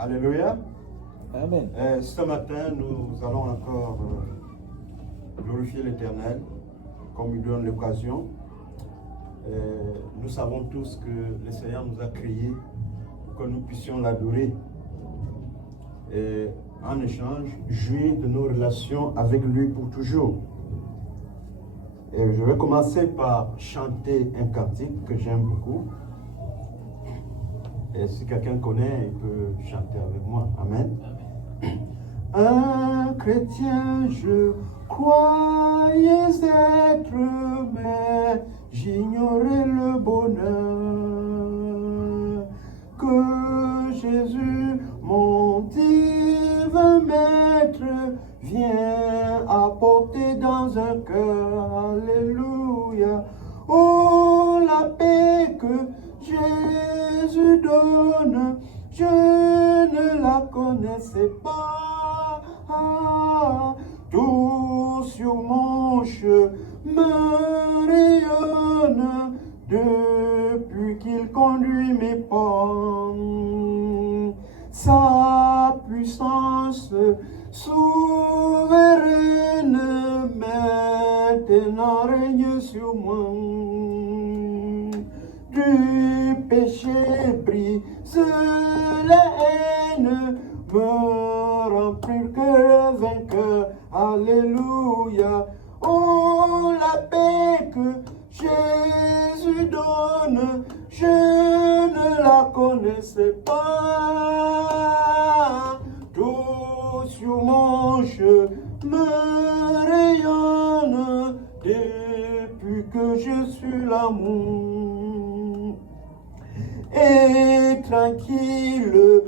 Alléluia. Amen. Ce matin, nous allons encore glorifier l'Éternel, comme il donne l'occasion. Nous savons tous que le Seigneur nous a créés pour que nous puissions l'adorer. Et en échange, jouir de nos relations avec lui pour toujours. Et je vais commencer par chanter un cantique que j'aime beaucoup. Et si quelqu'un connaît, il peut chanter avec moi. Amen. Un chrétien, je croyais être, mais j'ignorais le bonheur que Jésus, mon divin maître, vient apporter dans un cœur. Alléluia. Oh, la paix que Jésus donne, je ne la connaissais pas. Tout sur mon chemin rayonne depuis qu'il conduit mes pas. Sa puissance souveraine maintenant règne sur moi. Du péché brise la haine, me rend plus que vainqueur. Alléluia. Oh, la paix que Jésus donne, je ne la connaissais pas. Tout sur mon chemin rayonne depuis que je suis l'amour. Et tranquillement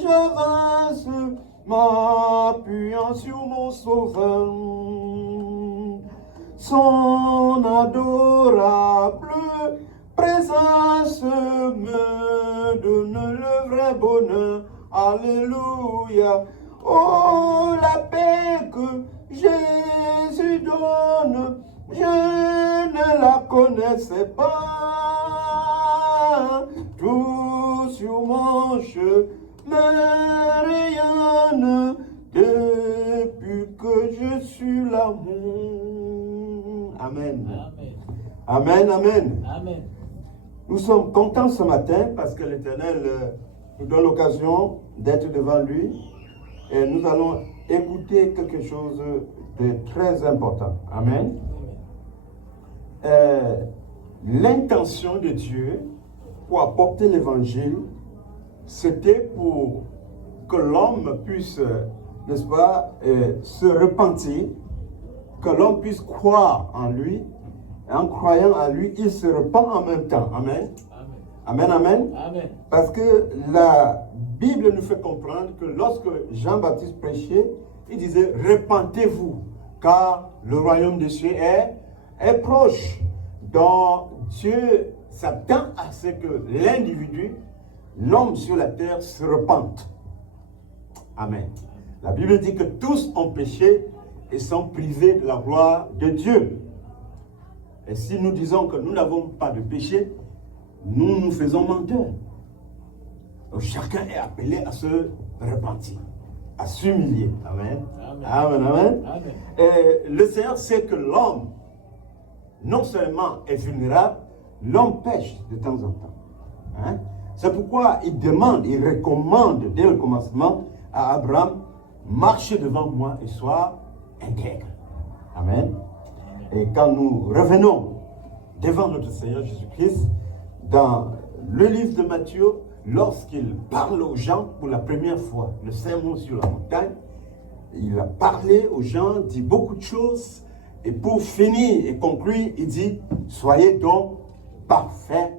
j'avance, m'appuyant sur mon sauveur. Son adorable présence me donne le vrai bonheur. Alléluia. Oh, la paix que Jésus donne, je ne la connaissais pas. Tout sur mon chemin rayonne depuis que je suis l'amour. Amen. Amen, amen. Amen. Nous sommes contents ce matin parce que l'Éternel nous donne l'occasion d'être devant lui et nous allons écouter quelque chose de très important. Amen. L'intention de Dieu pour apporter l'évangile, c'était pour que l'homme puisse, n'est-ce pas, se repentir, que l'homme puisse croire en lui. Et en croyant en lui, il se repent en même temps. Amen. Amen, amen. Amen. Parce que la Bible nous fait comprendre que lorsque Jean-Baptiste prêchait, il disait « Repentez-vous, car le royaume des cieux est proche. » Donc Dieu s'attend à ce que l'individu, l'homme sur la terre, se repente. Amen. La Bible dit que tous ont péché et sont privés de la gloire de Dieu. Et si nous disons que nous n'avons pas de péché, nous nous faisons menteur. Donc chacun est appelé à se repentir, à s'humilier. Amen. Amen. Amen, amen. Amen. Et le Seigneur sait que l'homme, non seulement est vulnérable, l'homme pêche de temps en temps. Hein? C'est pourquoi il demande, il recommande dès le commencement à Abraham, marche devant moi et sois intègre. Amen. Et quand nous revenons devant notre Seigneur Jésus-Christ, dans le livre de Matthieu, lorsqu'il parle aux gens pour la première fois, le sermon sur la montagne, il a parlé aux gens, dit beaucoup de choses, et pour finir et conclure, il dit, soyez donc parfaits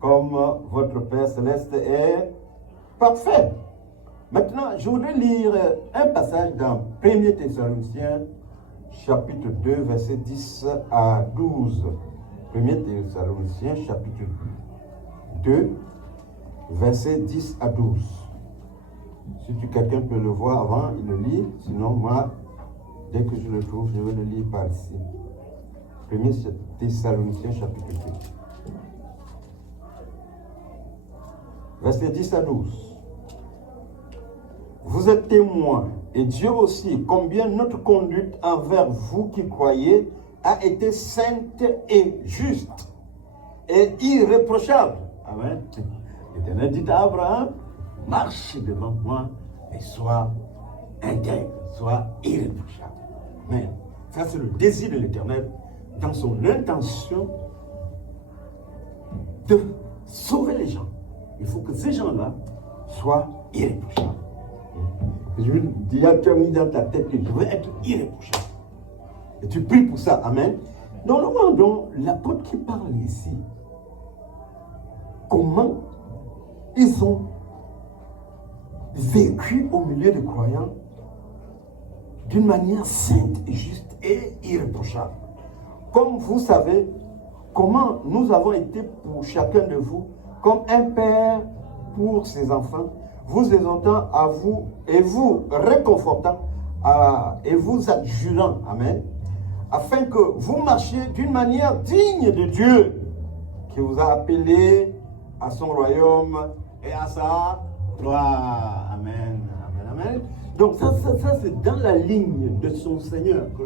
comme votre Père Céleste est parfait. Maintenant, je voudrais lire un passage dans 1 Thessaloniciens, chapitre 2, verset 10 à 12. 1 Thessaloniciens, chapitre 2, verset 10 à 12. Si quelqu'un peut le voir avant, il le lit. Sinon, moi, dès que je le trouve, je vais le lire par ici. 1 Thessaloniciens, chapitre 2. Verset 10 à 12. vous êtes témoins, et Dieu aussi, combien notre conduite envers vous qui croyez a été sainte et juste et irréprochable. Amen. L'Éternel dit à Abraham, marche devant moi et sois intègre, sois irréprochable. Amen. Ça, c'est le désir de l'Éternel dans son intention de sauver les gens. Il faut que ces gens-là soient irréprochables. Tu as mis dans ta tête que je veux être irréprochable. Et tu pries pour ça. Amen. Donc, nous demandons l'apôtre qui parle ici. Comment ils ont vécu au milieu des croyants d'une manière sainte et juste et irréprochable. Comme vous savez, comment nous avons été pour chacun de vous, comme un père pour ses enfants, vous exhortant à vous et vous réconfortant et vous adjurant, amen, afin que vous marchiez d'une manière digne de Dieu, qui vous a appelé à son royaume et à sa gloire. Amen, amen, amen. Donc ça c'est dans la ligne de son Seigneur que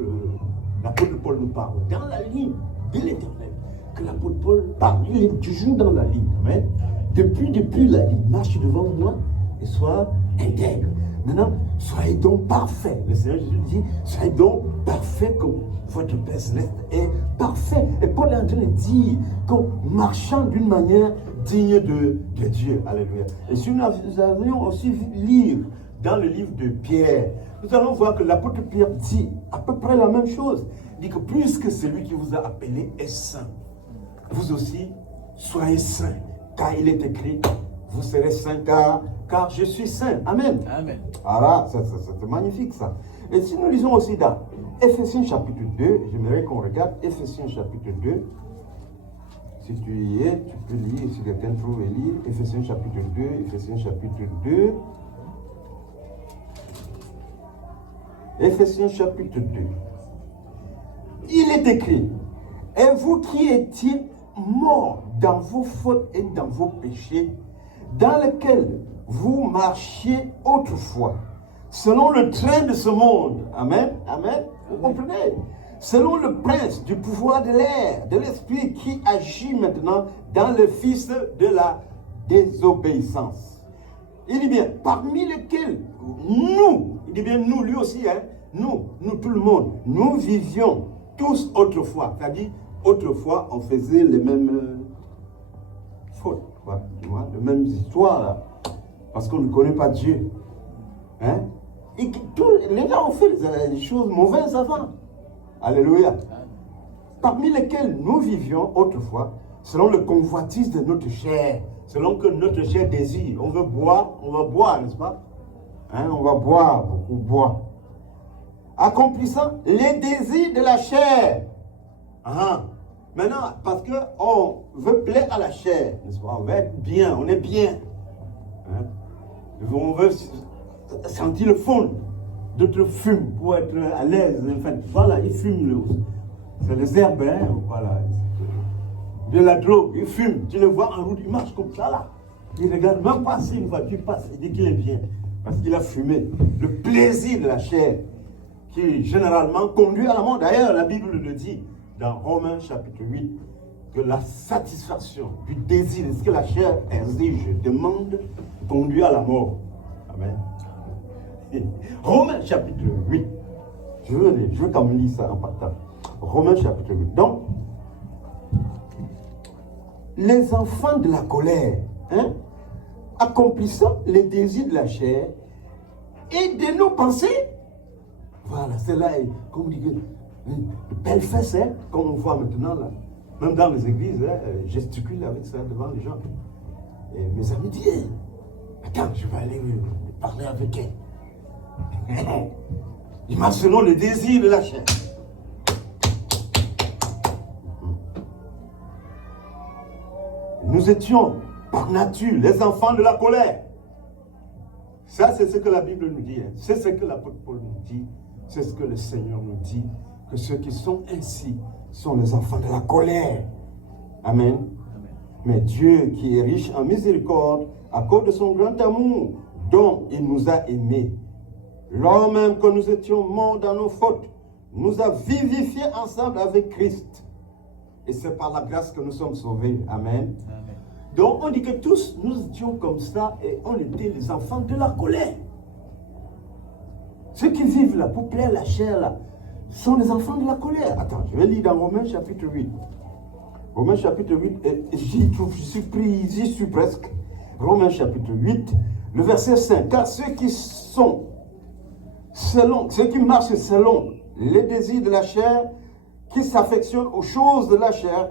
l'apôtre Paul nous parle, dans la ligne de l'Éternel que l'apôtre Paul parle. Il est toujours dans la ligne, amen. Depuis la ligne, marche devant moi et sois intègre. Maintenant, soyez donc parfaits. Le Seigneur Jésus dit, soyez donc parfaits comme votre Père Céleste est parfait. Et Paul est en train de dire qu'en marchant d'une manière digne de Dieu. Alléluia. Et si nous allions aussi lire dans le livre de Pierre, nous allons voir que l'apôtre Pierre dit à peu près la même chose. Il dit que puisque celui qui vous a appelé est saint, vous aussi soyez saints. Car il est écrit, vous serez saints car je suis saint. Amen. Amen. Alors, c'est magnifique ça. Et si nous lisons aussi dans Éphésiens chapitre 2, j'aimerais qu'on regarde Éphésiens chapitre 2. Si tu y es, tu peux lire, si quelqu'un trouve et lire. Éphésiens chapitre 2, Éphésiens chapitre 2. Éphésiens chapitre 2. Il est écrit, et vous qui étiez morts dans vos fautes et dans vos péchés, dans lesquels vous marchiez autrefois, selon le train de ce monde. Amen. Amen. Vous comprenez? Selon le prince du pouvoir de l'air, de l'esprit qui agit maintenant dans le fils de la désobéissance. Il dit bien, parmi lesquels nous, il dit bien nous, lui aussi, hein, nous tout le monde, nous vivions tous autrefois. C'est-à-dire, autrefois, on faisait les mêmes fautes, quoi, tu vois, les mêmes histoires, là, parce qu'on ne connaît pas Dieu. Hein? Et les gens ont fait des choses mauvaises avant. Alléluia. Parmi lesquels nous vivions autrefois, selon le convoitise de notre chair, selon que notre chair désire. On veut boire, n'est-ce pas? Hein? On va boire, beaucoup boire. Accomplissant les désirs de la chair. Maintenant, parce qu'on veut plaire à la chair, n'est-ce pas? On veut être bien, on est bien. Hein? On veut sentir le fond. D'autres fument pour être à l'aise. Enfin, voilà, ils fument. C'est les herbes, hein, voilà. De la drogue, ils fument. Tu le vois en route, il marche comme ça, là. Il regarde même pas si une voiture passe, il dit qu'il est bien. Parce qu'il a fumé. Le plaisir de la chair, qui généralement conduit à la mort. D'ailleurs, la Bible le dit dans Romains chapitre 8, que la satisfaction du désir de ce que la chair exige, demande, conduit à la mort. Amen. Romains chapitre 8. Je veux quand même lire ça en partant. Romains chapitre 8. Donc, les enfants de la colère, hein, accomplissant les désirs de la chair et de nos pensées. Voilà, c'est là, comme on dit, de belles fesses, hein, comme on voit maintenant là. Même dans les églises, hein, gesticule avec ça devant les gens. Et mes amis disent, attends, je vais aller parler avec elle. Il m'a selon le désir de la chair. Nous étions par nature les enfants de la colère. Ça, c'est ce que la Bible nous dit. Hein. C'est ce que l'apôtre Paul nous dit. C'est ce que le Seigneur nous dit. Que ceux qui sont ainsi sont les enfants de la colère. Amen. Amen. Mais Dieu, qui est riche en miséricorde, à cause de son grand amour, dont il nous a aimés, lors même que nous étions morts dans nos fautes, nous a vivifiés ensemble avec Christ. Et c'est par la grâce que nous sommes sauvés. Amen. Amen. Donc on dit que tous nous étions comme ça et on était les enfants de la colère. Ceux qui vivent là pour plaire la chair là sont les enfants de la colère. Attends, je vais lire dans Romains chapitre 8. Romains chapitre 8, j'y suis presque. Romains chapitre 8, le verset 5. Car ceux qui marchent selon les désirs de la chair, qui s'affectionnent aux choses de la chair,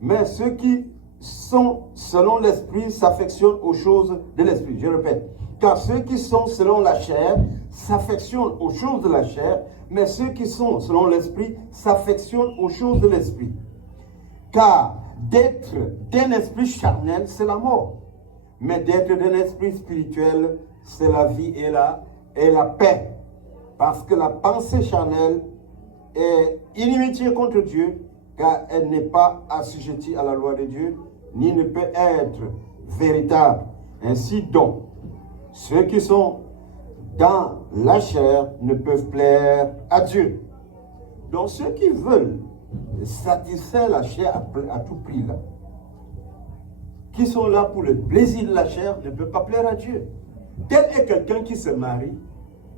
mais ceux qui sont selon l'esprit s'affectionnent aux choses de l'esprit. Je répète, car ceux qui sont selon la chair s'affectionnent aux choses de la chair, mais ceux qui sont selon l'esprit s'affectionnent aux choses de l'esprit. Car d'être d'un esprit charnel, c'est la mort, mais d'être d'un esprit spirituel, c'est la vie et la paix. Parce que la pensée charnelle est inimitié contre Dieu, car elle n'est pas assujettie à la loi de Dieu, ni ne peut être véritable. Ainsi donc, ceux qui sont dans la chair ne peuvent plaire à Dieu. Donc ceux qui veulent satisfaire la chair à tout prix, là, qui sont là pour le plaisir de la chair, ne peuvent pas plaire à Dieu. Tel est quelqu'un qui se marie,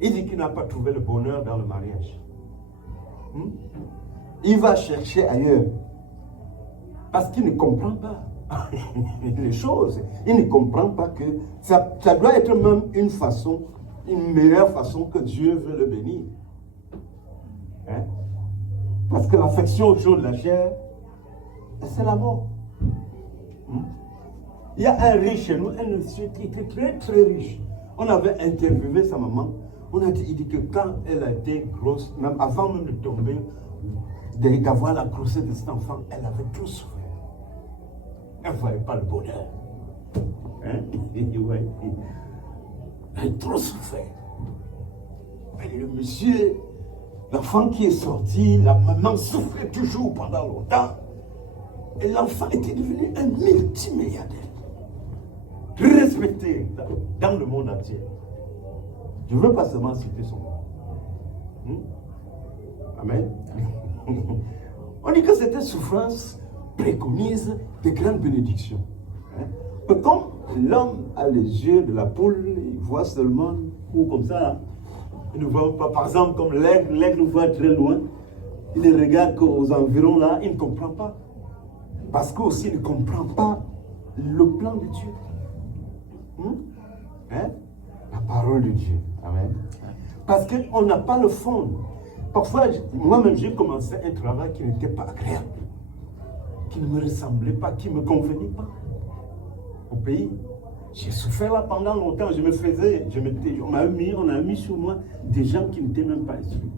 il dit qu'il n'a pas trouvé le bonheur dans le mariage. Il va chercher ailleurs. Parce qu'il ne comprend pas les choses. Il ne comprend pas que ça doit être même une meilleure façon que Dieu veut le bénir. Hein? Parce que l'affection aux choses de la chair, c'est la mort. Il y a un riche chez nous, un monsieur qui était très très riche. On avait interviewé sa maman. Il dit que quand elle a été grosse, même avant même de tomber, d'avoir la grossesse de cet enfant, elle avait trop souffert. Elle ne voyait pas le bonheur. Hein? Ouais. Elle a trop souffert. Et le monsieur, l'enfant qui est sorti, la maman souffrait toujours pendant longtemps. Et l'enfant était devenu un multimilliardaire. Respecté dans le monde entier. Je ne veux pas seulement citer son nom. Amen. On dit que cette souffrance préconise de grandes bénédictions. Comme l'homme a les yeux de la poule, il voit seulement, ou comme ça, là, il ne voit pas, par exemple, comme l'aigle voit très loin, il ne regarde qu'aux environs là, il ne comprend pas. Parce qu'aussi, il ne comprend pas le plan de Dieu. La parole de Dieu. Amen. Parce qu'on n'a pas le fond. Parfois, moi-même, j'ai commencé un travail qui n'était pas agréable, qui ne me ressemblait pas, qui ne me convenait pas au pays. J'ai souffert là pendant longtemps. On a mis sur moi des gens qui n'étaient même pas instruits,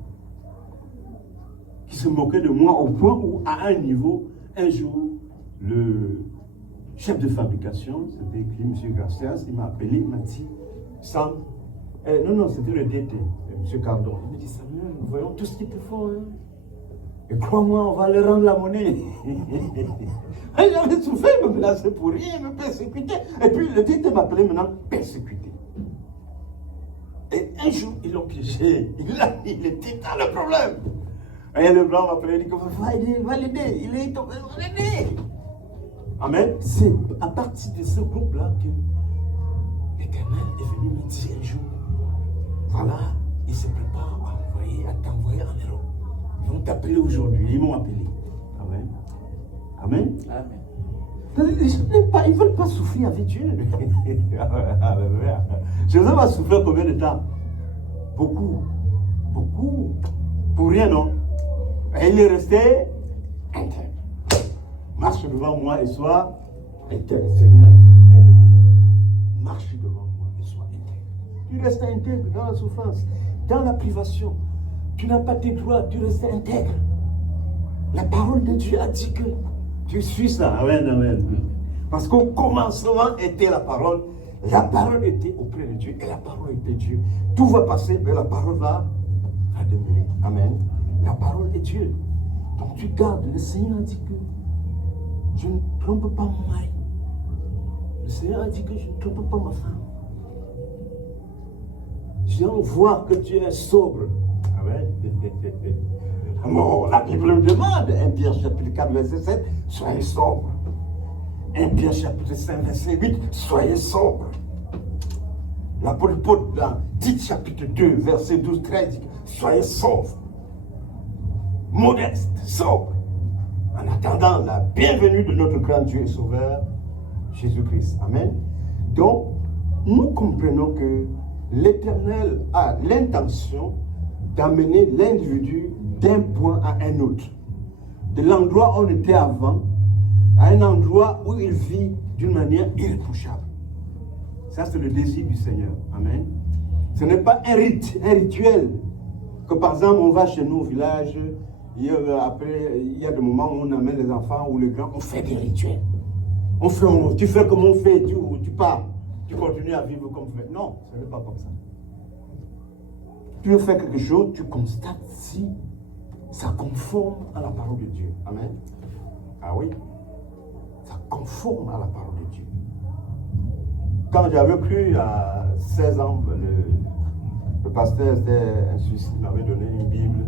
qui se moquaient de moi au point où, à un niveau, un jour, le chef de fabrication, c'était écrit M. Garcias, il m'a appelé, il m'a dit, Sam, non, c'était le DT, M. Cardon. Il me dit, Samuel, nous voyons tout ce qu'ils te font. Hein. Et crois-moi, on va leur rendre la monnaie. J'avais souffert, il me menaçait pour rien, il me persécutait. Et puis le DT m'appelait maintenant persécuté. Et un jour, ils l'ont piégé. Il était dans le problème. Et le blanc m'appelait, il dit, va l'aider. Il est tombé, va l'aider. Amen. C'est à partir de ce groupe-là que l'Éternel est venu me dire un jour, voilà, il se prépare à t'envoyer en Europe. Ils vont t'appeler aujourd'hui, ils m'ont appelé. Amen. Amen. Amen. Les gens ils ne veulent pas souffrir avec Dieu. Jésus va souffrir combien de temps? Beaucoup. Pour rien, non? Et il est resté intègre. Marche devant moi et sois intègre. Seigneur, aide-moi. Marche devant moi et sois intègre. Tu restes intègre dans la souffrance, dans la privation. Tu n'as pas tes droits, tu restes intègre. La parole de Dieu a dit que tu suis ça. Amen. Parce qu'au commencement était la parole était auprès de Dieu et la parole était Dieu. Tout va passer, mais la parole va demeurer. Amen. La parole est Dieu. Donc tu gardes, le Seigneur a dit que je ne trompe pas mon mari. Le Seigneur a dit que je ne trompe pas ma femme. gens voient que tu es sobre. Ah ouais? Bon, la Bible me demande, 1 Pierre chapitre 4, verset 7, soyez sobre. 1 Pierre chapitre 5, verset 8, soyez sobre. L'apôtre Paul, dans Tite chapitre 2, verset 12, 13, dit, soyez sobre. Modeste, sobre. En attendant la bienvenue de notre grand Dieu et Sauveur, Jésus-Christ. Amen. Donc, nous comprenons que l'Éternel a l'intention d'amener l'individu d'un point à un autre. De l'endroit où on était avant, à un endroit où il vit d'une manière irréprochable. Ça, c'est le désir du Seigneur. Amen. Ce n'est pas un rite, un rituel. Que par exemple, on va chez nous au village, après, il y a des moments où on amène les enfants ou les grands, on fait des rituels. Tu fais comme on fait, tu pars. Tu continues à vivre comme tu fais. Non, ce n'est pas comme ça. Tu veux faire quelque chose, tu constates si ça conforme à la parole de Dieu. Amen. Ah oui. Ça conforme à la parole de Dieu. Quand j'avais cru à 16 ans, le pasteur, c'était un Suisse, il m'avait donné une Bible.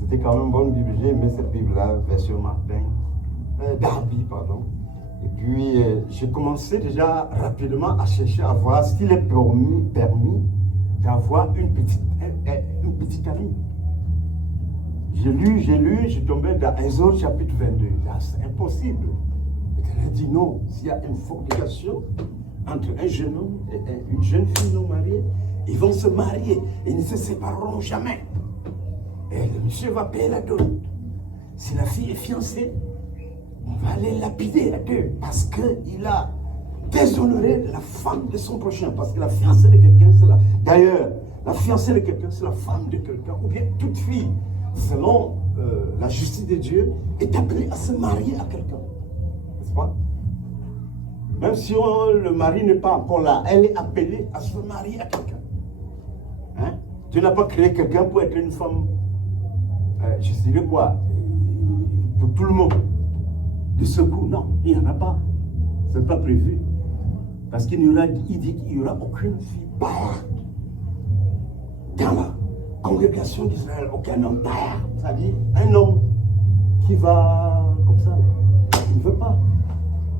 C'était quand même une bonne Bible. J'ai aimé cette Bible-là, version Martin, Darby, pardon. Et puis, j'ai commencé déjà rapidement à chercher à voir s'il est permis d'avoir une petite amie. J'ai lu, j'ai tombé dans Exode chapitre 22. Là, c'est impossible. L'Éternel dit non, s'il y a une fornication entre un jeune homme et une jeune fille non mariée, ils vont se marier et ils ne se sépareront jamais. Et le monsieur va payer la dot. Si la fille est fiancée, on va aller lapider la deux parce qu'il a déshonoré la femme de son prochain. Parce que la fiancée de quelqu'un, c'est la... D'ailleurs, la fiancée de quelqu'un, c'est la femme de quelqu'un. Ou bien toute fille, selon la justice de Dieu, est appelée à se marier à quelqu'un. N'est-ce pas? Même si le mari n'est pas encore là, elle est appelée à se marier à quelqu'un. Hein? Dieu n'a pas créé quelqu'un pour être une femme, je dirais quoi, pour tout le monde. De secours, non, il n'y en a pas. Ce n'est pas prévu. Parce qu'il dit qu'il n'y aura aucune fille baillarde dans la congrégation d'Israël, aucun homme baillarde. C'est-à-dire un homme qui va comme ça. Il ne veut pas.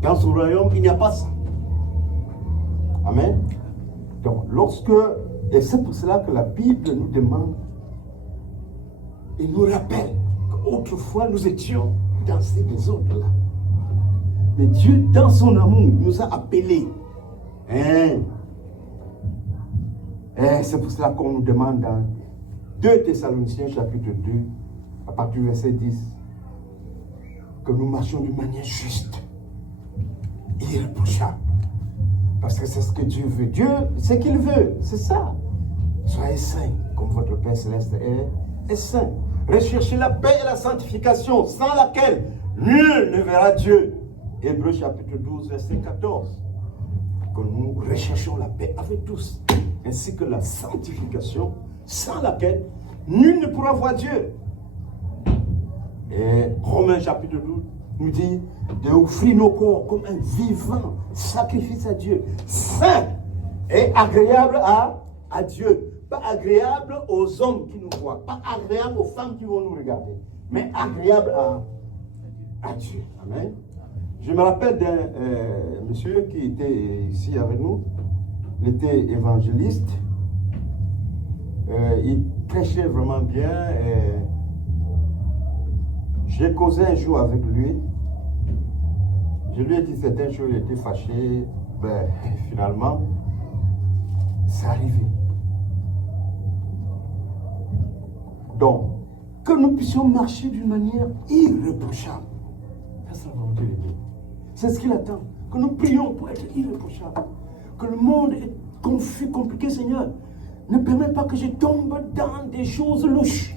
Dans son royaume, il n'y a pas ça. Amen. Donc, et c'est pour cela que la Bible nous demande et nous rappelle qu'autrefois nous étions dans ces désordres-là. Mais Dieu, dans son amour, nous a appelés. Et c'est pour cela qu'on nous demande dans 2 Thessaloniciens chapitre 2, à partir du verset 10, que nous marchions d'une manière juste, irréprochable. Parce que c'est ce que Dieu veut. Dieu, c'est qu'il veut, c'est ça. Soyez saints, comme votre Père Céleste est saint. Recherchez la paix et la sanctification, sans laquelle nul ne verra Dieu. Hébreux chapitre 12, verset 14. Que nous recherchons la paix avec tous, ainsi que la sanctification, sans laquelle nul ne pourra voir Dieu. Et Romains chapitre 12 nous dit d'offrir nos corps comme un vivant sacrifice à Dieu, saint et agréable à Dieu. Pas agréable aux hommes qui nous voient, pas agréable aux femmes qui vont nous regarder, mais agréable à Dieu. Amen. Je me rappelle d'un monsieur qui était ici avec nous. Il était évangéliste. Il prêchait vraiment bien. J'ai causé un jour avec lui. Je lui ai dit certaines choses, il était fâché. Ben, finalement, c'est arrivé. Donc, que nous puissions marcher d'une manière irréprochable. C'est la volonté de Dieu. C'est ce qu'il attend. Que nous prions pour être irréprochables. Que le monde est confus, compliqué, Seigneur. Ne permets pas que je tombe dans des choses louches.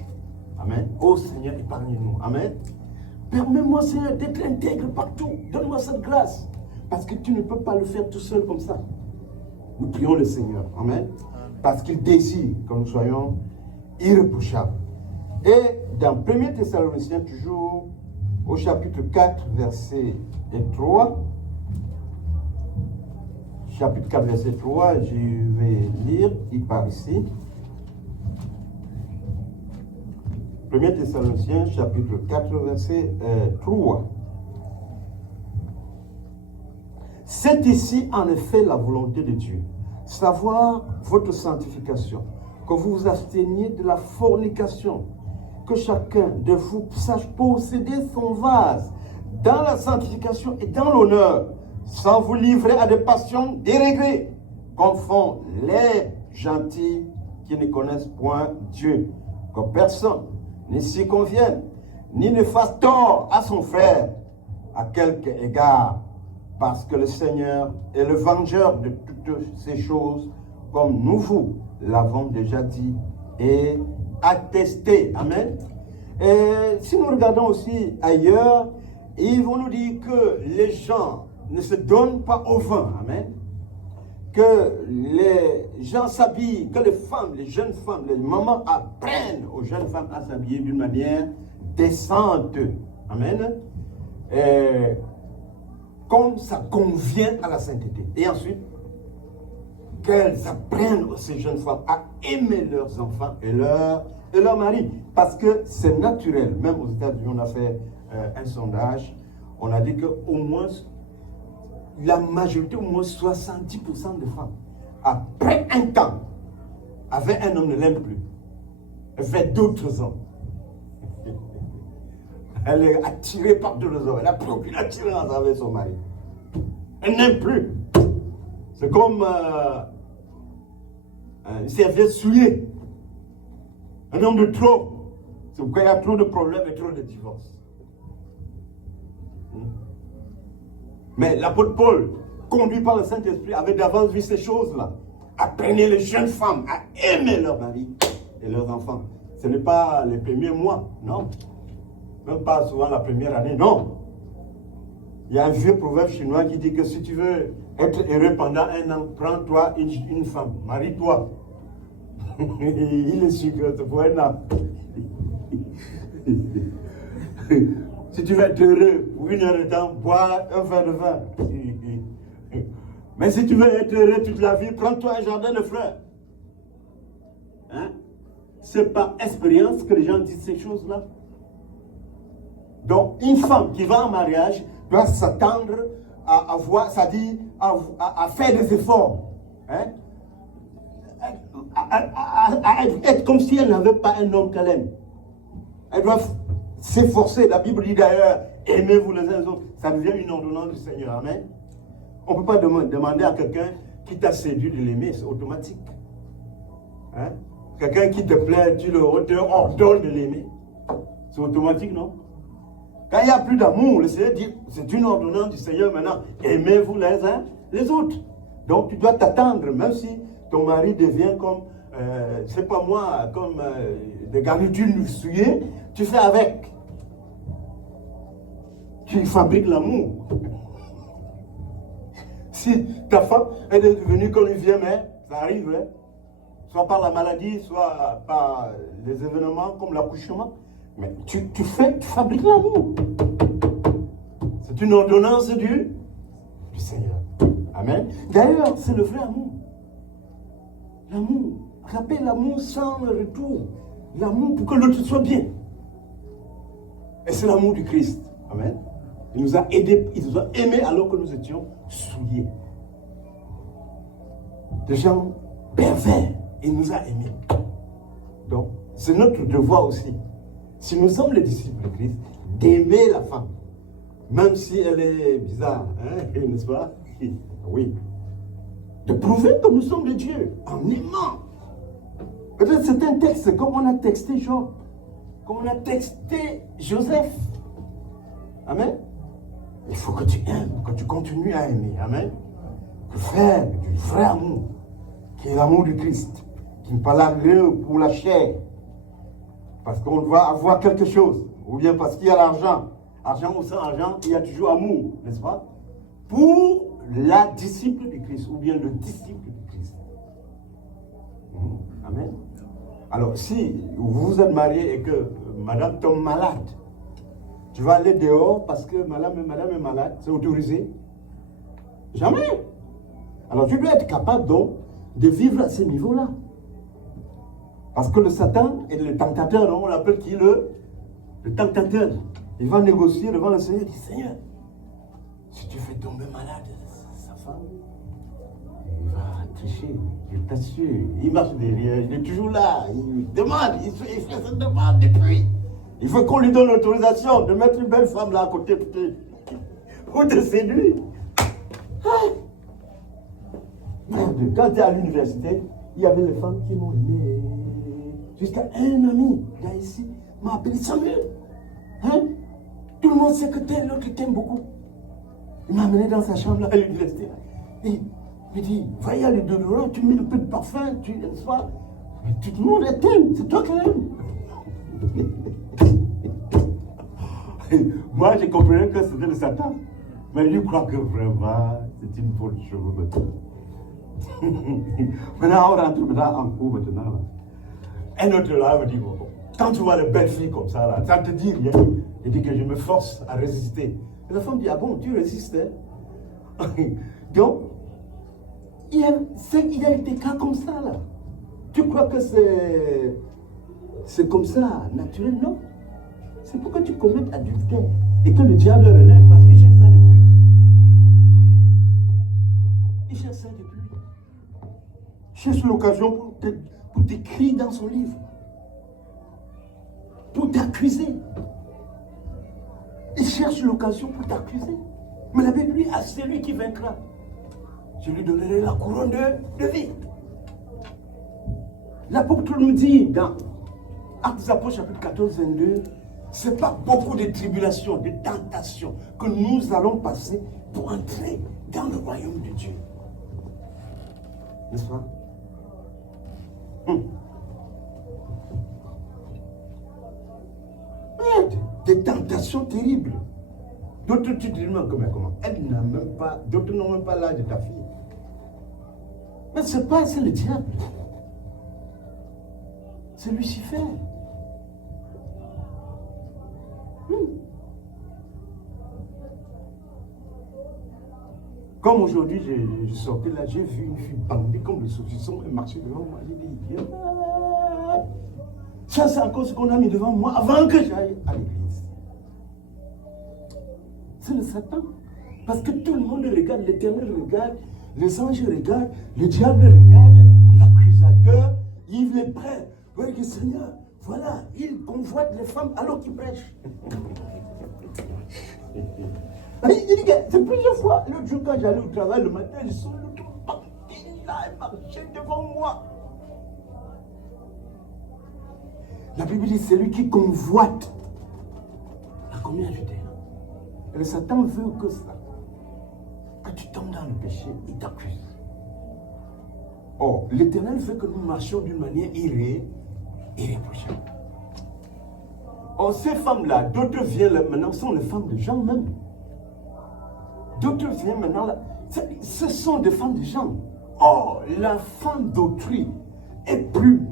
Amen. Oh Seigneur, épargne-nous. Amen. Permets-moi, Seigneur, d'être intègre partout. Donne-moi cette grâce. Parce que tu ne peux pas le faire tout seul comme ça. Nous prions le Seigneur. Amen. Parce qu'il désire que nous soyons irréprochables. Et dans 1 Thessaloniciens, toujours au chapitre 4, verset 3, chapitre 4, verset 3, je vais lire, il part ici. 1 Thessaloniciens, chapitre 4, verset 3. C'est ici en effet la volonté de Dieu, savoir votre sanctification, que vous vous absteniez de la fornication, que chacun de vous sache posséder son vase dans la sanctification et dans l'honneur, sans vous livrer à des passions déréglées, comme font les gentils qui ne connaissent point Dieu, que personne ne s'y convienne, ni ne fasse tort à son frère, à quelque égard, parce que le Seigneur est le vengeur de toutes ces choses, comme nous vous l'avons déjà dit et attesté. Amen. Et si nous regardons aussi ailleurs, ils vont nous dire que les gens ne se donnent pas au vin. Amen. Que les gens s'habillent, que les femmes, les jeunes femmes, les mamans apprennent aux jeunes femmes à s'habiller d'une manière décente. Amen. Et comme ça convient à la sainteté. Et ensuite, qu'elles apprennent ces jeunes femmes à aimer leurs enfants et leur mari. Parce que c'est naturel. Même aux États-Unis, on a fait un sondage. On a dit qu'au moins, la majorité, au moins 70% de femmes, après un temps, avec un homme ne l'aime plus. Elle fait d'autres hommes. Elle est attirée par d'autres hommes. Elle a plus aucune attirance avec son mari. Elle n'aime plus. C'est comme une serviette souillée. Un homme de trop. C'est pourquoi il y a trop de problèmes et trop de divorces. Mais l'apôtre Paul, conduit par le Saint-Esprit, avait d'avance vu ces choses-là. Apprenez les jeunes femmes à aimer leur mari et leurs enfants. Ce n'est pas les premiers mois, non. Même pas souvent la première année, non. Il y a un vieux proverbe chinois qui dit que si tu veux être heureux pendant un an, prends-toi une femme, marie-toi. Il est sûr que c'est pour un an. Si tu veux être heureux pour une heure de temps, bois un verre de vin. Mais si tu veux être heureux toute la vie, prends-toi un jardin de fleurs. Hein? C'est par expérience que les gens disent ces choses-là. Donc, une femme qui va en mariage doit s'attendre à avoir, c'est-à-dire à faire des efforts. Hein? À être comme si elle n'avait pas un homme qu'elle aime. Elle doit s'efforcer. La Bible dit d'ailleurs, aimez-vous les uns les autres. Ça devient une ordonnance du Seigneur. Amen. On ne peut pas demander à quelqu'un qui t'a séduit de l'aimer, c'est automatique. Hein? Quelqu'un qui te plaît, tu le ordonnes de l'aimer. C'est automatique, non? Quand il n'y a plus d'amour, le Seigneur dit, c'est une ordonnance du Seigneur maintenant, aimez-vous les uns les autres. Donc tu dois t'attendre, même si ton mari devient comme, c'est pas moi, comme des garnitures souillées, tu fais avec. Tu fabriques l'amour. Si ta femme est devenue comme une vieille mère, ça arrive, hein? Soit par la maladie, soit par les événements comme l'accouchement. Mais tu fabriques l'amour. C'est une ordonnance du Seigneur. Amen. D'ailleurs, c'est le vrai amour. L'amour. Rappelle l'amour sans retour. L'amour pour que l'autre soit bien. Et c'est l'amour du Christ. Amen. Il nous a aidés, il nous a aimés alors que nous étions souillés. Des gens pervers. Il nous a aimés. Donc, c'est notre devoir aussi. Si nous sommes les disciples de Christ, d'aimer la femme. Même si elle est bizarre, hein, n'est-ce pas? Oui. De prouver que nous sommes de Dieu en aimant. Peut-être c'est un texte comme on a texté Job, comme on a texté Joseph. Amen. Il faut que tu aimes, que tu continues à aimer. Amen. Pour faire du vrai amour, qui est l'amour du Christ, qui ne parle rien pour la chair, parce qu'on doit avoir quelque chose, ou bien parce qu'il y a l'argent. Argent ou sans argent, il y a toujours amour, n'est-ce pas? Pour la disciple du Christ, ou bien le disciple du Christ. Amen. Alors, si vous vous êtes marié et que madame tombe malade, tu vas aller dehors parce que madame est malade, c'est autorisé? Jamais. Alors tu dois être capable donc de vivre à ce niveau-là. Parce que le Satan est le tentateur, on l'appelle qui le tentateur. Il va négocier devant le Seigneur, il dit Seigneur, si tu fais tomber malade sa femme, il va tricher, je t'assure. Il marche derrière, il est toujours là, il demande, il fait cette demande depuis. Il faut qu'on lui donne l'autorisation de mettre une belle femme là à côté pour te séduire. Quand tu es à l'université, il y avait les femmes qui m'ont aimé. Jusqu'à un ami, là ici, m'a appelé Samuel. Hein? Tout le monde sait que l'autre t'aime beaucoup. Il m'a amené dans sa chambre là, à l'université. Et il me dit, va y aller de l'eau, tu mets un peu de parfum, tu aimes ça. Mais tout le monde t'aime, c'est toi qui l'aimes. Moi, je comprenais que c'était le Satan. Mais lui croit que vraiment, c'est une bonne chose. Maintenant, on rentre maintenant en cours maintenant. Un autre là me dit, bon, quand tu vois les belles filles comme ça, là, ça te dit rien. Il dit que je me force à résister. Et la femme dit, ah bon, tu résistes. Donc, il y a des cas comme ça, là. Tu crois que c'est comme ça, naturel? Non. C'est pourquoi tu commets adultère. Et que le diable relève, parce qu'il cherche ça depuis. Il cherche ça depuis. Il cherche l'occasion pour t'écrire dans son livre. Pour t'accuser. Il cherche l'occasion pour t'accuser. Mais la Bible dit, à celui qui vaincra, je lui donnerai la couronne de vie. L'apôtre nous dit dans Actes des Apôtres chapitre 14, 22, ce n'est pas beaucoup de tribulations, de tentations que nous allons passer pour entrer dans le royaume de Dieu. N'est-ce pas? Des tentations terribles. D'autres tu te demandes comment? Elle n'a même pas, d'autres n'ont même pas l'âge de ta fille. Mais c'est le diable. C'est Lucifer. Comme aujourd'hui, je sortais là, j'ai vu une fille bandée comme le saucisson et marcher devant moi. J'ai dit, ça c'est encore ce qu'on a mis devant moi avant que j'aille à l'église. C'est le Satan. Parce que tout le monde regarde, l'Éternel regarde, les anges regardent, le diable regarde, l'accusateur, il est prêt. Oui, le Seigneur, voilà, il convoite les femmes alors qu'il prêche. C'est plusieurs fois. L'autre jour, quand j'allais au travail le matin, je sens l'autre parti là, il marchait devant moi. La Bible dit, c'est lui qui convoite la communauté. Et le Satan veut que ça. Quand tu tombes dans le péché, il t'accuse. Or, l'Éternel veut que nous marchions d'une manière irréprochable. Or, ces femmes-là, d'autres viennent là, maintenant, sont les femmes de Jean même. D'autres viennent maintenant là. Ce sont des femmes de Jean. Or, la femme d'autrui est plus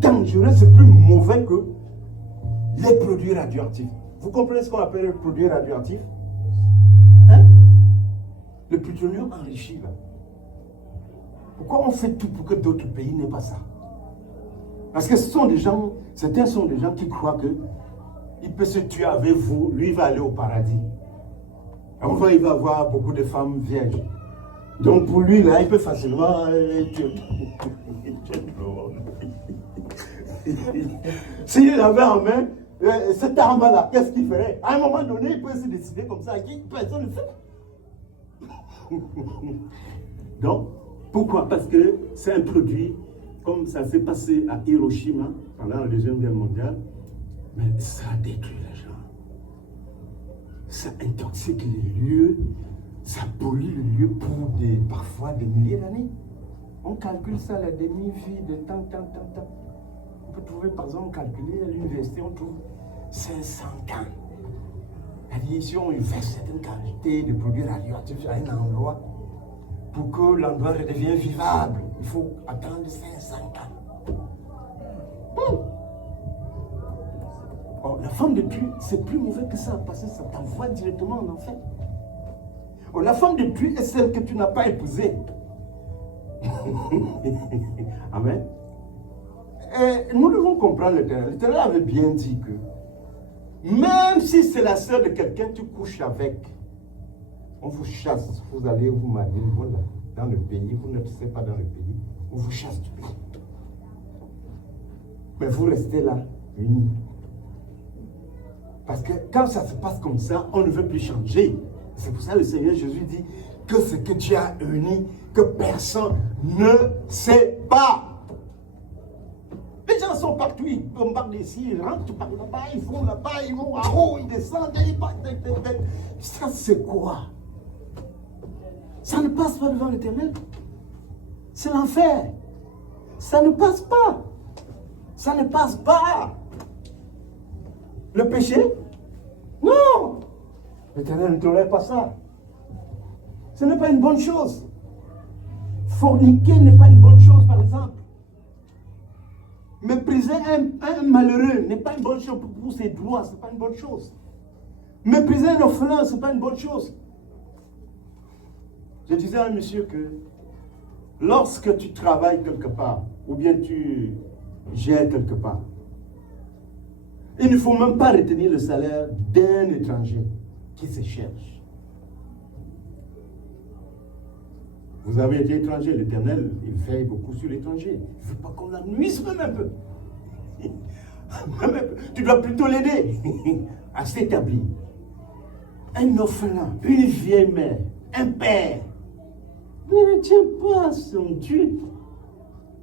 dangereuse, c'est plus mauvais que les produits radioactifs. Vous comprenez ce qu'on appelle les produits radioactifs? Hein? Le plutonium enrichi là. Pourquoi on fait tout pour que d'autres pays n'aient pas ça? Parce que ce sont des gens, certains sont des gens qui croient que il peut se tuer avec vous, lui il va aller au paradis. Enfin, il va avoir beaucoup de femmes vierges. Donc pour lui, là, il peut facilement tuer. S'il avait en main cette arme-là, qu'est-ce qu'il ferait? À un moment donné, il peut se décider comme ça, personne ne le fait. Donc, pourquoi? Parce que c'est un produit, comme ça s'est passé à Hiroshima pendant la Deuxième Guerre mondiale, mais ça détruit les gens. Ça intoxique les lieux, ça pollue le lieu pour parfois des milliers d'années. On calcule ça, la demi-vie de tant. On peut trouver, par exemple, calculer à l'université, on trouve 500 ans. C'est-à-dire, si on verse certaines quantités de produits radioactifs à un endroit, pour que l'endroit redevienne vivable, il faut attendre 500 ans. Oh, la femme de Dieu, c'est plus mauvais que ça, parce que ça t'envoie directement en enfer. Oh, la femme de Dieu est celle que tu n'as pas épousée. Amen. Et nous devons comprendre l'Éternel. L'Éternel avait bien dit que même si c'est la sœur de quelqu'un, tu couches avec, on vous chasse, vous allez vous marier voilà, dans le pays, vous ne serez pas dans le pays, on vous chasse du pays. Mais vous restez là, unis. Parce que quand ça se passe comme ça, on ne veut plus changer. C'est pour ça que le Seigneur Jésus dit que ce que tu as uni, que personne ne sait pas. Les gens sont partout, ils bombardent ici, ils rentrent par là-bas, ils vont là-bas, ils vont en haut, ils descendent, ils partent. Ça c'est quoi? Ça ne passe pas devant l'Éternel. C'est l'enfer. Ça ne passe pas. Ça ne passe pas. Le péché? Non. L'Éternel ne tolère pas ça. Ce n'est pas une bonne chose. Forniquer n'est pas une bonne chose, par exemple. Mépriser un malheureux n'est pas une bonne chose pour ses droits, ce n'est pas une bonne chose. Mépriser un orphelin, ce n'est pas une bonne chose. Je disais à un monsieur que lorsque tu travailles quelque part, ou bien tu gères quelque part, il ne faut même pas retenir le salaire d'un étranger qui se cherche. Vous avez été étranger, l'Éternel, il veille beaucoup sur l'étranger. Il ne veut pas qu'on la nuise même un peu. Tu dois plutôt l'aider à s'établir. Un orphelin, une vieille mère, un père, ne retient pas son Dieu.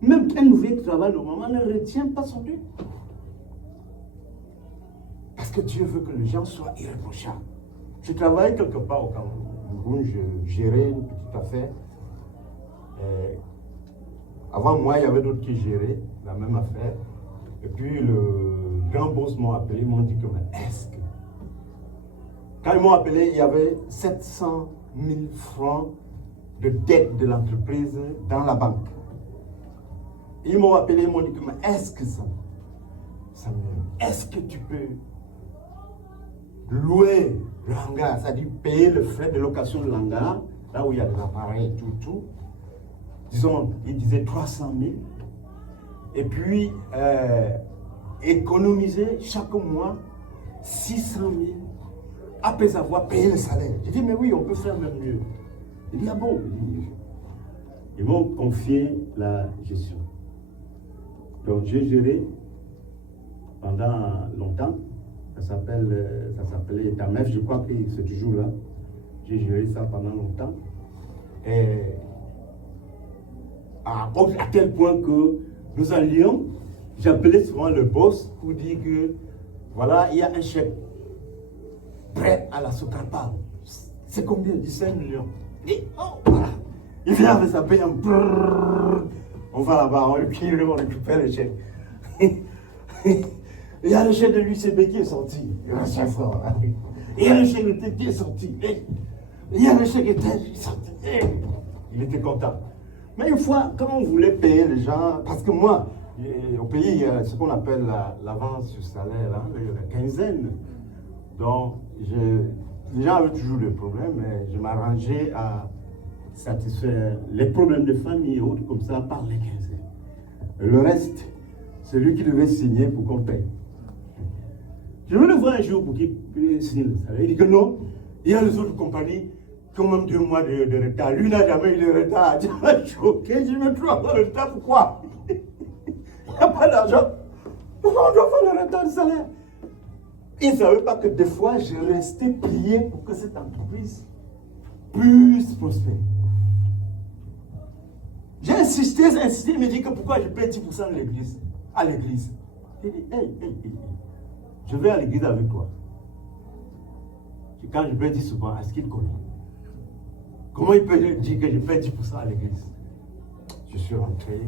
Même un ouvrier qui travaille normalement ne retient pas son Dieu. Parce que Dieu veut que les gens soient irréprochables. Je travaillais quelque part au Cameroun, je gérais une petite affaire. Avant moi, il y avait d'autres qui géraient la même affaire. Et puis le grand boss m'a appelé, ils m'ont dit que mais est-ce que... Quand ils m'ont appelé, il y avait 700 000 francs de dette de l'entreprise dans la banque. Ils m'ont appelé, ils m'ont dit que mais est-ce que Samuel, est-ce que tu peux louer le hangar, c'est-à-dire payer le frais de location de l'hangar, là où il y a des appareils, tout. Disons, il disait 300 000. Et puis, économiser chaque mois 600 000 après avoir payé le salaire. J'ai dit, mais oui, on peut faire même mieux. Il dit, ah bon? Ils m'ont confié la gestion. Donc, j'ai géré pendant longtemps. Ça s'appelait Tamef, je crois que c'est toujours là. J'ai géré ça pendant longtemps. Et à tel point que nous allions, j'appelais souvent le boss pour dire que voilà, il y a un chèque prêt à la Sotrapal. C'est combien? 15 millions. Il dit, oh, voilà. Il vient avec sa paye, on va là-bas, on récupère le chèque. Il y a le chèque de l'UCB qui est sorti. Il y a le chèque de TT qui est sorti. Il y a le chèque de TT qui est sorti. Il était content. Mais une fois, quand on voulait payer les gens, parce que moi, au pays, il y a ce qu'on appelle l'avance sur salaire, hein, la quinzaine. Donc, les gens avaient toujours des problèmes, mais je m'arrangeais à satisfaire les problèmes de famille et autres comme ça par les quinzaines. Le reste, c'est lui qui devait signer pour qu'on paye. Je veux le voir un jour pour qu'il signe le salaire. Il dit que non, il y a les autres compagnies qui ont même 2 mois de retard. Lui n'a jamais eu de retard. Je suis choqué, je me trouve en retard, pourquoi? Il n'y a pas d'argent. Pourquoi on doit faire le retard de salaire? Il ne savait pas que des fois, je restais prier pour que cette entreprise puisse prospérer. J'ai insisté, il me dit que pourquoi je paye 10% de l'église, à l'église. Il dit, hey, je vais à l'église avec toi. Quand je paye 10%, est-ce qu'il connaît? Comment il peut dire que je paye 10% à l'église? Je suis rentré,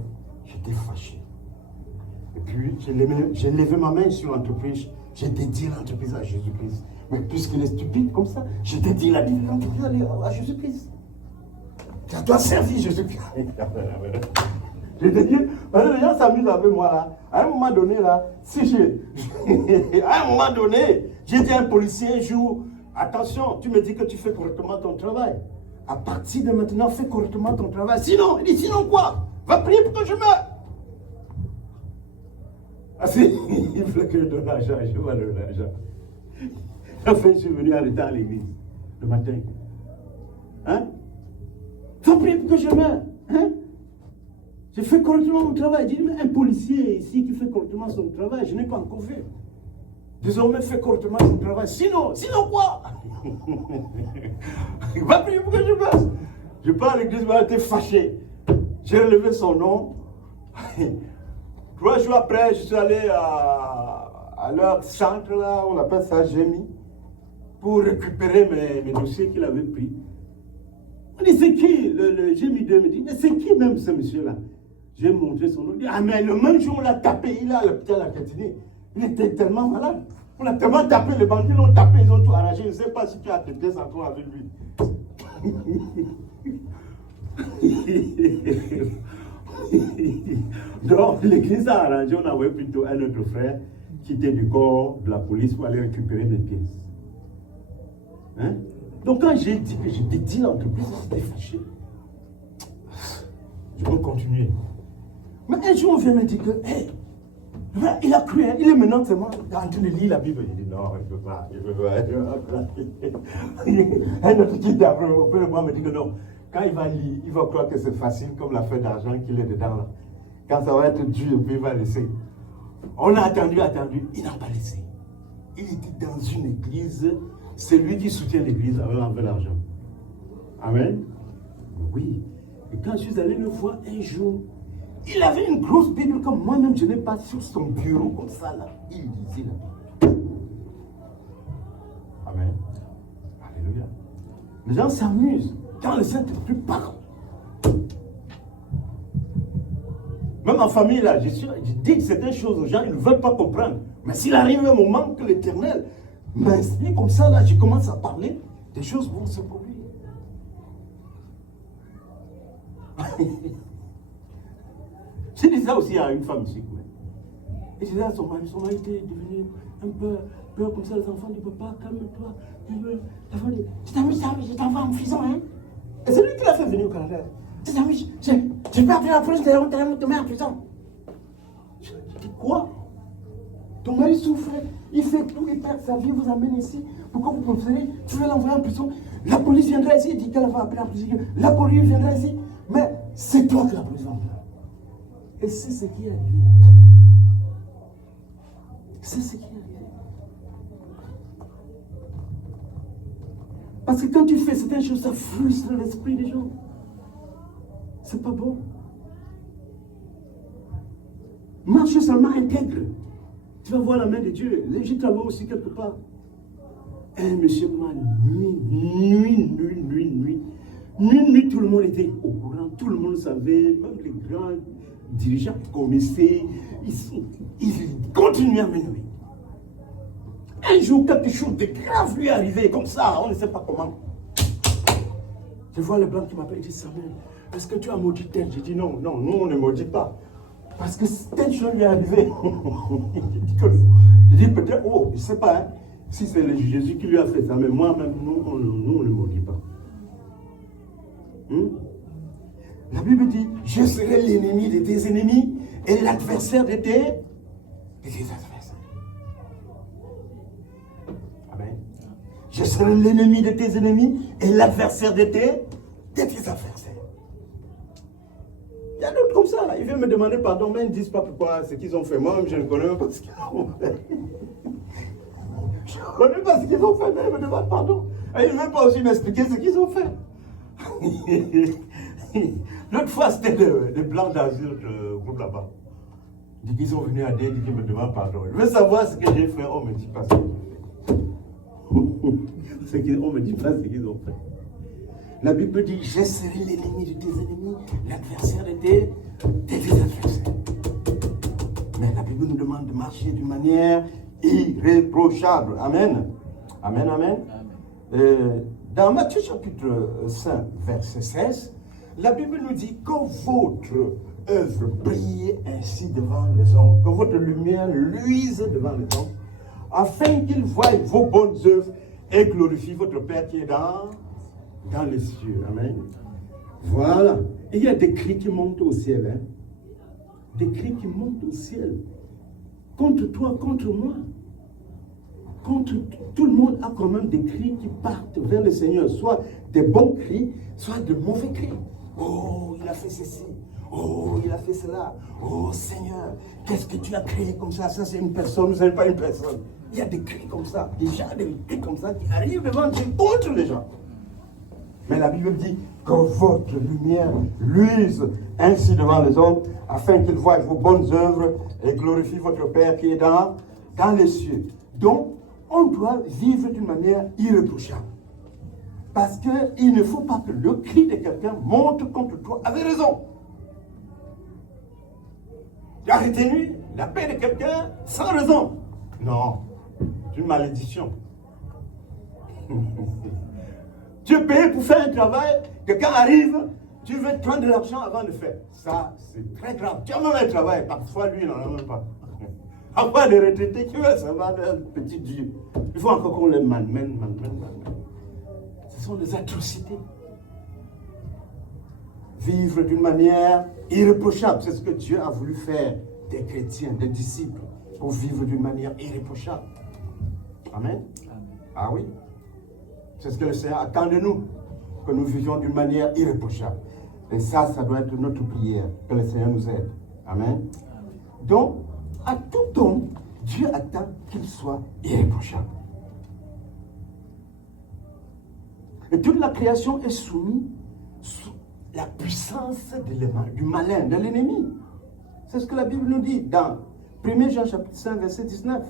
j'étais fâché. Et puis, j'ai levé ma main sur l'entreprise, j'ai dédié l'entreprise à Jésus-Christ. Mais puisqu'il est stupide comme ça, j'ai dédié l'entreprise à Jésus-Christ. Ça doit servir Jésus-Christ. J'ai dédié, parce que les gens s'amusent avec moi là. À un moment donné là, à un moment donné, j'ai dit à un policier un jour, attention, tu me dis que tu fais correctement ton travail. À partir de maintenant, fais correctement ton travail. Sinon, il dit, sinon quoi? Va prier pour que je meure. Ah si, il voulait que je donne l'argent, je vais donner l'argent. Enfin, je suis venu à l'état à l'église, le matin. Hein? Va prier pour que je meure. Hein? Je fais correctement mon travail. Je dis, mais un policier ici qui fait correctement son travail, je n'ai pas encore fait. Désormais, fais correctement son travail. Sinon quoi? Va prier pour que je meure. Je pars à l'église, il a été fâché. J'ai relevé son nom. 3 jours après, je suis allé à leur centre, là, on appelle ça GMI, pour récupérer mes dossiers qu'il avait pris. On dit, c'est qui? Le GMI 2 me dit, mais c'est qui même ce monsieur-là? J'ai montré son nom. Il dit, ah, mais le même jour, on l'a tapé, il est à l'hôpital à Catigny. Il était tellement malade. On l'a tellement tapé, les bandits l'ont tapé, ils ont tout arraché. Je ne sais pas si tu as tes pièces encore avec lui. Donc, l'église a arrangé, on a envoyé plutôt un autre frère qui était du corps de la police pour aller récupérer mes pièces. Hein? Donc, quand j'ai dit que j'ai dit l'entreprise, c'était fâché. Je vais continuer. Mais un jour, on vient me dire que, hey, il a cru, hein, il est maintenant seulement en train de lire la Bible. Il dit non, je ne peux pas, je ne peux pas. Un autre qui était après, moi me dit que non. Quand il va lire, il va croire que c'est facile comme l'affaire d'argent qu'il est dedans là. Quand ça va être dur, puis il va laisser. On a attendu, il n'a pas laissé. Il était dans une église, c'est lui qui soutient l'église avec l'argent. Amen. Oui. Et quand je suis allé le voir un jour, il avait une grosse Bible comme moi-même, je n'ai pas sur son bureau comme ça là. Il lisait la Bible. Amen. Alléluia. Les gens s'amusent quand le Saint-Esprit parle. Même en famille là, je dis certaines choses aux gens, ils ne veulent pas comprendre. Mais s'il arrive un moment que l'Éternel m'inspire comme ça là, je commence à parler, des choses vont se produire. Je disais aussi à une femme ici. Et je disais à son mari était devenu un peu peur comme ça, les enfants du papa, calme-toi. Je t'envoie en prison, hein. Et c'est lui qui l'a fait venir au Canada. J'ai pas appelé la police, on te met en prison. Je dis quoi? Ton mari souffre, il fait tout, il perd sa vie, vous amène ici. Pourquoi vous préférez? Tu veux l'envoyer en prison? La police viendra ici, il dit qu'elle va appeler la police. La police viendra ici, mais c'est toi que la police va appeler. Et c'est ce qui est arrivé. C'est ce qui est arrivé. Parce que quand tu fais certaines choses, ça frustre l'esprit des gens. C'est pas bon. Marche seulement intègre. Tu vas voir la main de Dieu. Je travaille aussi quelque part. Un monsieur m'a nuit, tout le monde était au courant, tout le monde savait, même les grands dirigeants connaissaient, ils continuaient à me nuire. Un jour, quelque chose de grave lui est arrivé, comme ça, on ne sait pas comment. Je vois le blanc qui m'appelle, il dit, Samuel, est-ce que tu as maudit tel? J'ai dit, non, nous on ne maudit pas. Parce que telle chose lui est arrivée. Je dis peut-être, je ne sais pas, hein, si c'est le Jésus qui lui a fait ça, mais moi-même, nous, on ne maudit pas. La Bible dit, je serai l'ennemi de tes ennemis et l'adversaire de tes adversaires. Amen. Je serai l'ennemi de tes ennemis et l'adversaire de tes adversaires. Il y a d'autres comme ça, là. Ils viennent me demander pardon, mais ils ne disent pas pourquoi, ce qu'ils ont fait. Moi-même, je ne connais même pas ce qu'ils ont fait. Je ne connais pas ce qu'ils ont fait, mais ils me demandent pardon. Et ils ne veulent pas aussi m'expliquer ce qu'ils ont fait. L'autre fois, c'était des blancs dans un groupe là-bas. Ils disent qu'ils sont venus à Dieu, ils disent qu'ils me demandent pardon. Je veux savoir ce que j'ai fait, on ne me dit pas ce qu'ils ont fait. On ne me dit pas ce qu'ils ont fait. La Bible dit, je serai l'ennemi de tes ennemis, l'adversaire de tes adversaires. Mais la Bible nous demande de marcher d'une manière irréprochable. Amen. Amen, amen. Dans Matthieu chapitre 5, verset 16, la Bible nous dit que votre œuvre brille ainsi devant les hommes, que votre lumière luise devant les hommes, afin qu'ils voient vos bonnes œuvres et glorifient votre Père qui est dans dans les cieux. Amen. Voilà. Et il y a des cris qui montent au ciel. Hein? Des cris qui montent au ciel. Contre toi, contre moi. Contre tout le monde a quand même des cris qui partent vers le Seigneur. Soit des bons cris, soit de mauvais cris. Oh, il a fait ceci. Oh, il a fait cela. Oh, Seigneur, qu'est-ce que tu as créé comme ça? Ça, c'est une personne, ce n'est pas une personne. Il y a des cris comme ça. Déjà, des cris comme ça qui arrivent devant Dieu contre les gens. Mais la Bible dit que votre lumière luise ainsi devant les hommes, afin qu'ils voient vos bonnes œuvres et glorifient votre Père qui est dans les cieux. Donc, on doit vivre d'une manière irréprochable. Parce qu'il ne faut pas que le cri de quelqu'un monte contre toi avec raison. Tu as retenu la paix de quelqu'un sans raison. Non, c'est une malédiction. Tu es payé pour faire un travail, quelqu'un arrive, tu veux prendre de l'argent avant de faire. Ça, c'est très grave. Tu as même un travail, parfois lui, il n'en a même pas. Avoir des retraités qui veulent savoir d'un petit Dieu. Il faut encore qu'on les malmène. Ce sont des atrocités. Vivre d'une manière irréprochable, c'est ce que Dieu a voulu faire des chrétiens, des disciples, pour vivre d'une manière irréprochable. Amen. Ah oui. C'est ce que le Seigneur attend de nous, que nous vivions d'une manière irréprochable. Et ça doit être notre prière, que le Seigneur nous aide. Amen. Donc, à tout homme, Dieu attend qu'il soit irréprochable. Et toute la création est soumise sous la puissance du malin, de l'ennemi. C'est ce que la Bible nous dit dans 1 Jean chapitre 5, verset 19.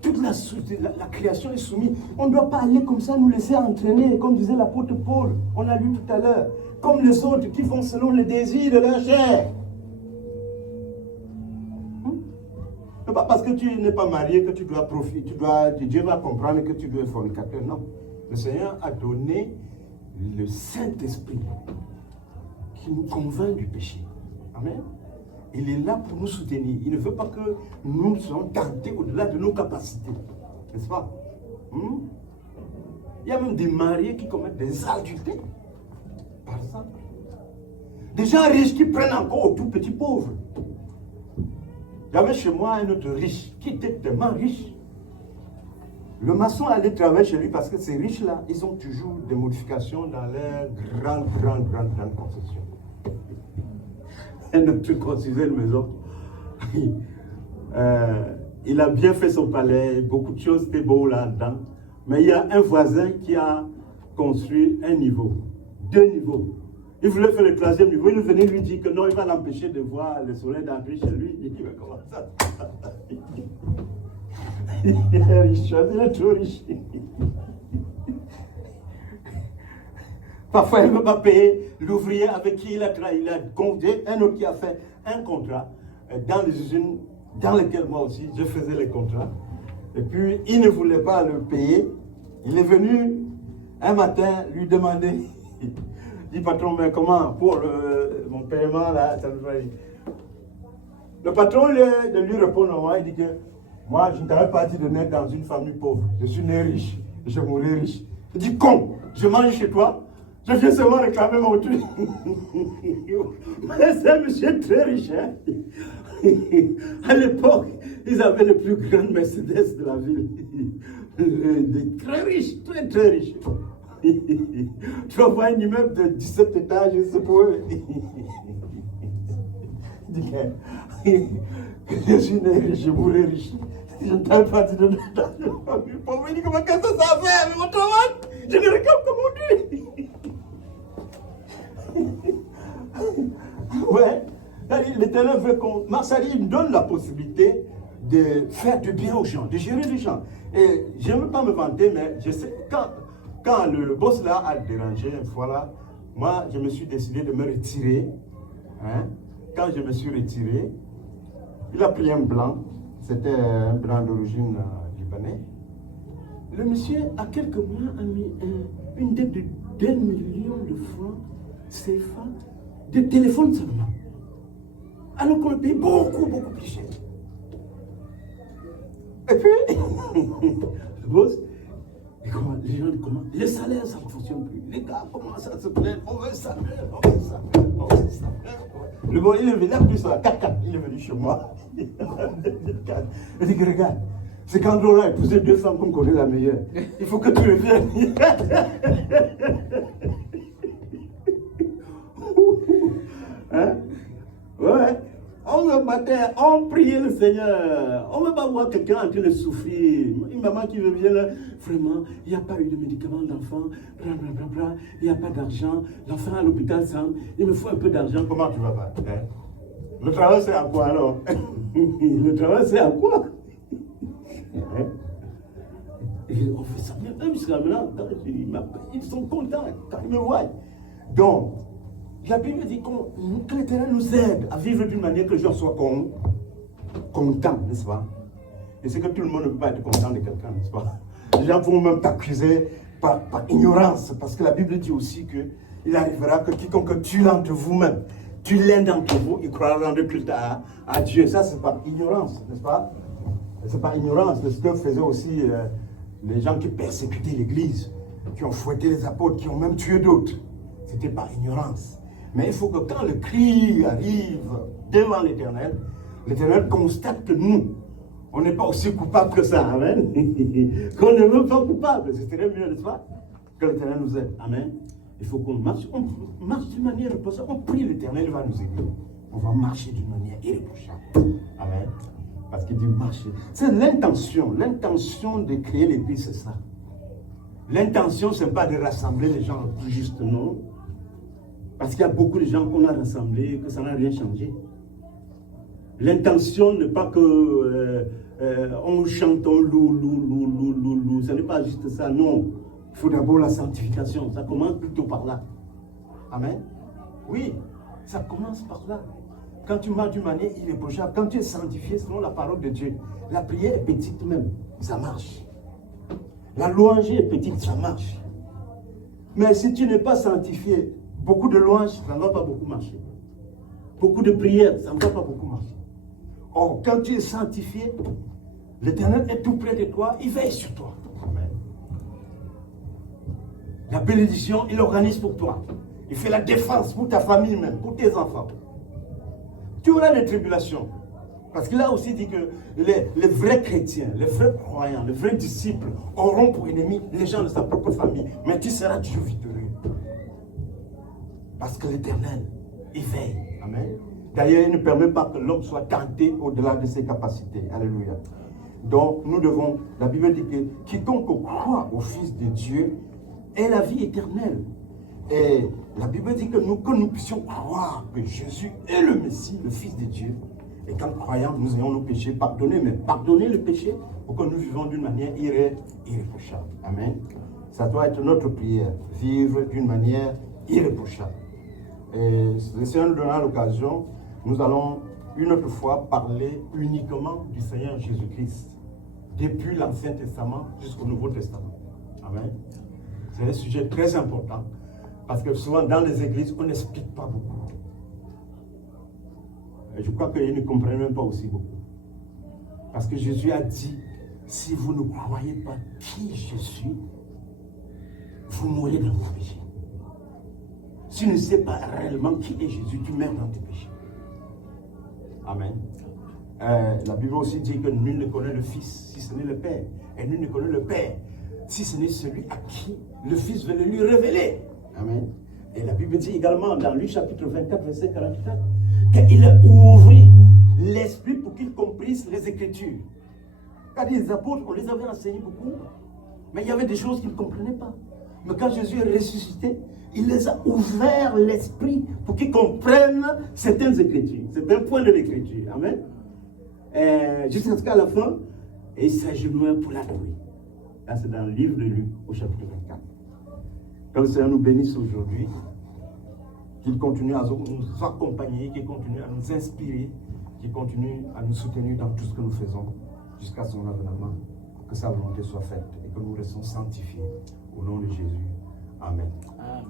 Toute la création est soumise. On ne doit pas aller comme ça, nous laisser entraîner, comme disait l'apôtre Paul, on a lu tout à l'heure, comme les autres qui font selon les désirs de leur chair. Pas parce que tu n'es pas marié que tu dois profiter, Dieu va comprendre que tu dois être fornicateur. Non. Le Seigneur a donné le Saint-Esprit qui nous convainc du péché. Amen. Il est là pour nous soutenir. Il ne veut pas que nous soyons tentés au-delà de nos capacités. N'est-ce pas? Il y a même des mariés qui commettent des adultères. Par exemple. Des gens riches qui prennent encore aux tout petits pauvres. J'avais chez moi un autre riche qui était tellement riche. Le maçon allait travailler chez lui parce que ces riches-là, ils ont toujours des modifications dans leurs grandes concessions. Un autre construisait une maison. Il a bien fait son palais, beaucoup de choses étaient beaux là-dedans. Mais il y a un voisin qui a construit un niveau, 2 niveaux. Il voulait faire le 3e niveau, il venait lui dire que non, il va l'empêcher de voir le soleil d'entrer chez lui. Il dit, mais comment ça? Il est riche, il est trop riche. Parfois, il ne veut pas payer l'ouvrier avec qui il a travaillé. Il a convié un autre qui a fait un contrat dans les usines dans lesquelles moi aussi je faisais les contrats. Et puis, il ne voulait pas le payer. Il est venu un matin lui demander, il dit, patron, mais comment pour mon paiement là, ça me va. Le patron, de lui répondre, moi, il dit que moi, je ne t'avais pas dit de naître dans une famille pauvre. Je suis né riche, je mourrai riche. Il dit, con, je mange chez toi. Je viens seulement réclamer mon truc. Mais c'est un monsieur très riche. Hein? À l'époque, ils avaient les plus grandes Mercedes de la ville. Très riche, très très riche. Tu vas voir un immeuble de 17 étages, c'est pour eux. Je suis né riche, je mourrai riche. Je ne t'avais pas dit de naître dans une famille pauvre. Il dit, comment qu'est-ce que ça fait avec mon travail? Je ne réclame que mon truc. Ouais, l'Éternel veut qu'on... Marsali, il me donne la possibilité de faire du bien aux gens, de gérer les gens. Et je ne veux pas me vanter, mais je sais, quand le boss là a dérangé une fois là, moi je me suis décidé de me retirer. Hein? Quand je me suis retiré, il a pris un blanc, c'était un blanc d'origine libanaise. Le monsieur, à quelques mois, a mis une dette de 2 millions de francs CFA de téléphone seulement. Alors qu'on le paye beaucoup plus cher. Et puis, le boss, Et comment, les gens comment, les salaires, ça ne fonctionne plus. Les gars commencent à se plaindre, on veut salaire, on veut salaire, on veut salaire. Le bon, il est venu, plus sur la 4x4, il est venu chez moi. Il dit que regarde, c'est quand on a épousé 2 femmes qu'on connaît la meilleure. Il faut que tu le viennes. Hein? Ouais. On me battait, on priait le Seigneur. On ne veut pas voir quelqu'un en train de souffrir. Une maman qui veut bien, vraiment, il n'y a pas eu de médicaments d'enfant, il n'y a pas d'argent, l'enfant à l'hôpital, il me faut un peu d'argent. Comment tu vas faire? Hein? Le travail, c'est à quoi alors? Le travail, c'est à quoi? Hein? Et on fait ça même jusqu'à maintenant. Ils sont contents quand ils me voient. Donc, la Bible dit que l'Éternel nous aide à vivre d'une manière que les gens soient contents, n'est-ce pas? Et c'est que tout le monde ne peut pas être content de quelqu'un, n'est-ce pas? Les gens vont même t'accuser par ignorance, parce que la Bible dit aussi qu'il arrivera que quiconque tue l'un de vous-même, tue l'un d'entre vous, il croira rendre culte à Dieu. Ça, c'est par ignorance, n'est-ce pas? C'est par ignorance. C'est ce que faisaient aussi les gens qui persécutaient l'Église, qui ont fouetté les apôtres, qui ont même tué d'autres. C'était par ignorance. Mais il faut que quand le cri arrive devant l'Éternel, l'Éternel constate que nous, on n'est pas aussi coupable que ça. Amen. Qu'on ne veut pas coupable. C'est très mieux, n'est-ce pas? Que l'Éternel nous aide. Amen. Il faut qu'on marche. On marche d'une manière reposante. On prie l'Éternel, il va nous aider. On va marcher d'une manière irréprochable. Amen. Parce qu'il dit marcher. C'est l'intention. L'intention de créer l'Église, c'est ça. L'intention, ce n'est pas de rassembler les gens plus juste, non. Parce qu'il y a beaucoup de gens qu'on a rassemblés, que ça n'a rien changé. L'intention n'est pas que on chante, on loue. Ce n'est pas juste ça, non. Il faut d'abord la sanctification. Ça commence plutôt par là. Amen. Oui, ça commence par là. Quand tu marches d'une manière irréprochable, quand tu es sanctifié selon la parole de Dieu, la prière est petite même, ça marche. La louange est petite, ça marche. Mais si tu n'es pas sanctifié, beaucoup de louanges, ça ne va pas beaucoup marcher. Beaucoup de prières, ça ne va pas beaucoup marcher. Or, quand tu es sanctifié, l'Éternel est tout près de toi, il veille sur toi. Amen. La bénédiction, il organise pour toi. Il fait la défense pour ta famille même, pour tes enfants. Tu auras des tribulations. Parce qu'il a aussi dit que les vrais chrétiens, les vrais croyants, les vrais disciples auront pour ennemis les gens de sa propre famille. Mais tu seras toujours victorieux. Parce que l'Éternel, il veille. Amen. D'ailleurs, il ne permet pas que l'homme soit tenté au-delà de ses capacités. Alléluia. Donc, nous devons, la Bible dit que quiconque croit au Fils de Dieu ait la vie éternelle. Et la Bible dit que nous puissions croire que Jésus est le Messie, le Fils de Dieu. Et qu'en croyant, nous ayons nos péchés pardonnés. Mais pardonner le péché pour que nous vivons d'une manière irréprochable. Amen. Ça doit être notre prière. Vivre d'une manière irréprochable. Et le Seigneur nous donnera l'occasion, nous allons une autre fois parler uniquement du Seigneur Jésus-Christ, depuis l'Ancien Testament jusqu'au Nouveau Testament. Amen. C'est un sujet très important, parce que souvent dans les églises, on n'explique pas beaucoup. Et je crois qu'ils ne comprennent même pas aussi beaucoup. Parce que Jésus a dit, si vous ne croyez pas qui je suis, vous mourrez dans vos péchés. Si tu ne sais pas réellement qui est Jésus, tu meurs dans tes péchés. Amen. La Bible aussi dit que nul ne connaît le Fils si ce n'est le Père. Et nul ne connaît le Père si ce n'est celui à qui le Fils veut le lui révéler. Amen. Et la Bible dit également dans Luc chapitre 24, verset 44, qu'il a ouvert l'esprit pour qu'ils comprissent les Écritures. Car les apôtres, on les avait enseignés beaucoup, mais il y avait des choses qu'ils ne comprenaient pas. Mais quand Jésus est ressuscité, il les a ouvert l'esprit pour qu'ils comprennent certaines Écritures. C'est un point de l'Écriture. Amen. Jusqu'à la fin, et il s'agenouilla pour l'adorer. Là, c'est dans le livre de Luc, au chapitre 24. Que le Seigneur nous bénisse aujourd'hui, qu'il continue à nous accompagner, qu'il continue à nous inspirer, qu'il continue à nous soutenir dans tout ce que nous faisons, jusqu'à son avènement. Que sa volonté soit faite et que nous restons sanctifiés au nom de Jésus. Amen. Amen.